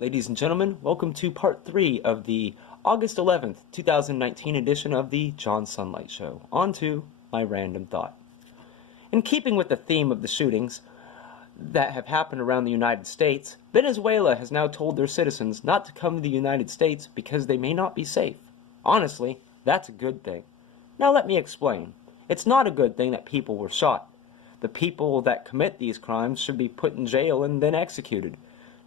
Ladies and gentlemen, welcome to part 3 of the August 11th, 2019 edition of the John Sunlight Show. On to my random thought. In keeping with the theme of the shootings that have happened around the United States, Venezuela has now told their citizens not to come to the United States because they may not be safe. Honestly, that's a good thing. Now let me explain. It's not a good thing that people were shot. The people that commit these crimes should be put in jail and then executed.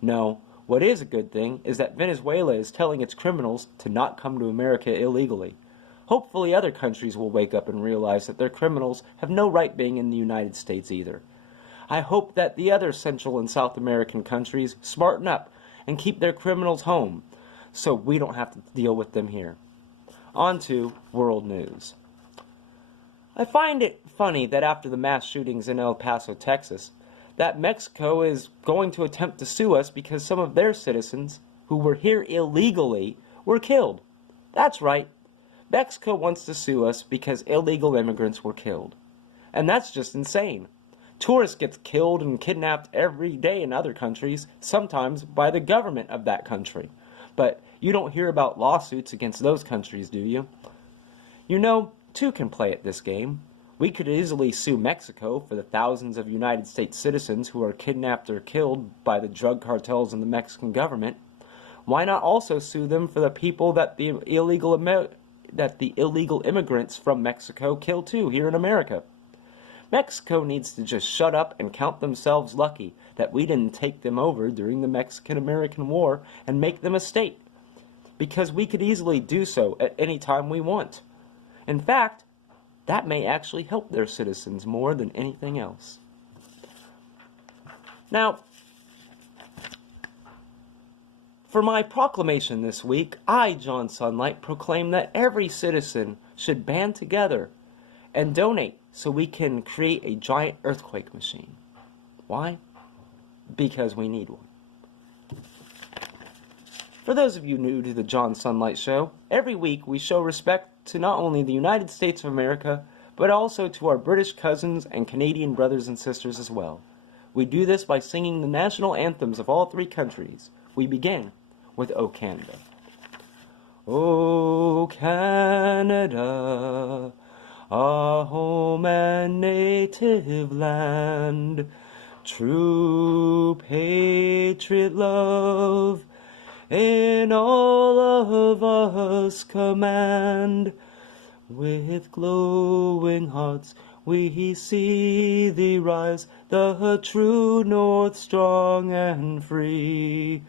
No, what is a good thing is that Venezuela is telling its criminals to not come to America illegally. Hopefully other countries will wake up and realize that their criminals have no right being in the United States either. I hope that the other Central and South American countries smarten up and keep their criminals home so we don't have to deal with them here. On to world news. I find it funny that after the mass shootings in El Paso, Texas, that Mexico is going to attempt to sue us because some of their citizens, who were here illegally, were killed. That's right. Mexico wants to sue us because illegal immigrants were killed. And that's just insane. Tourists get killed and kidnapped every day in other countries, sometimes by the government of that country. But you don't hear about lawsuits against those countries, do you? You know, two can play at this game. We could easily sue Mexico for the thousands of United States citizens who are kidnapped or killed by the drug cartels and the Mexican government. Why not also sue them for the people that the illegal immigrants from Mexico kill too here in America? Mexico needs to just shut up and count themselves lucky that we didn't take them over during the Mexican-American War and make them a state, because we could easily do so at any time we want. In fact, that may actually help their citizens more than anything else. Now, for my proclamation this week, I, John Sunlight, proclaim that every citizen should band together and donate so we can create a giant earthquake machine. Why? Because we need one. For those of you new to the John Sunlight Show, every week we show respect to not only the United States of America, but also to our British cousins and Canadian brothers and sisters as well. We do this by singing the national anthems of all three countries. We begin with O Canada. O Canada, our home and native land, true patriot love, in all of us command. With glowing hearts we see thee rise, the true north strong and free.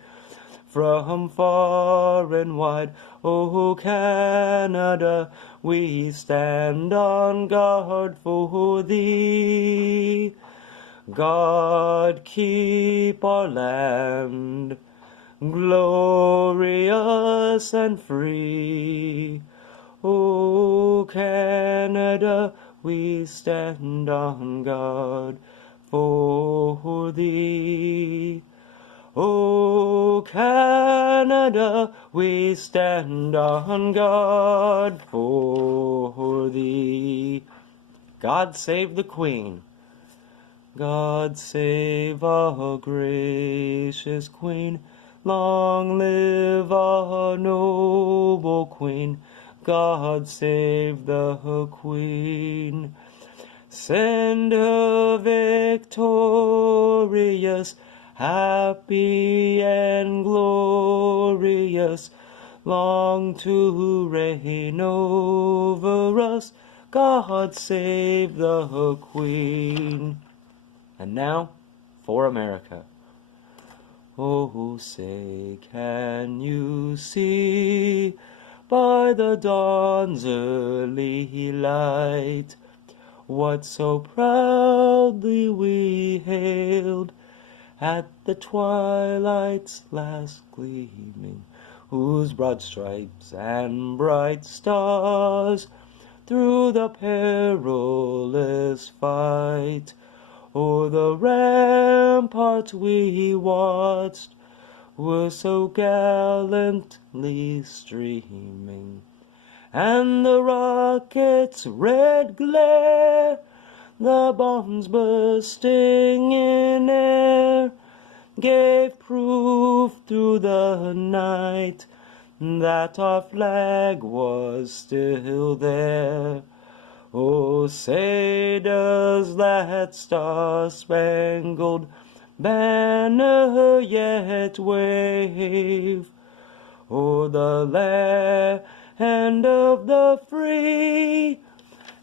From far and wide, O Canada, we stand on guard for thee. God keep our land glorious and free. O Canada, we stand on guard for thee. O Canada, we stand on guard for thee. God save the Queen. God save our gracious Queen. Long live our noble Queen. God save the Queen. Send her victorious, happy and glorious, long to reign over us. God save the Queen. And now, for America. Oh, say, can you see by the dawn's early light what so proudly we hailed at the twilight's last gleaming, whose broad stripes and bright stars through the perilous fight o'er the ramparts we watched were so gallantly streaming, and the rocket's red glare, the bombs bursting in air, gave proof through the night that our flag was still there. Oh, say does that star-spangled banner yet wave o'er the land of the free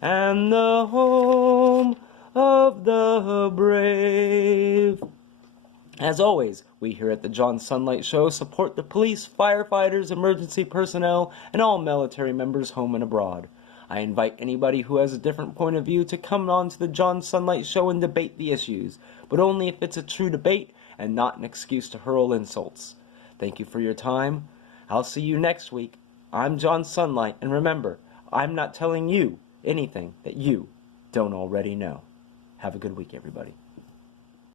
and the home of the brave. As always, we here at the John Sunlight Show support the police, firefighters, emergency personnel, and all military members home and abroad. I invite anybody who has a different point of view to come on to the John Sunlight Show and debate the issues, but only if it's a true debate and not an excuse to hurl insults. Thank you for your time. I'll see you next week. I'm John Sunlight, and remember, I'm not telling you anything that you don't already know. Have a good week, everybody.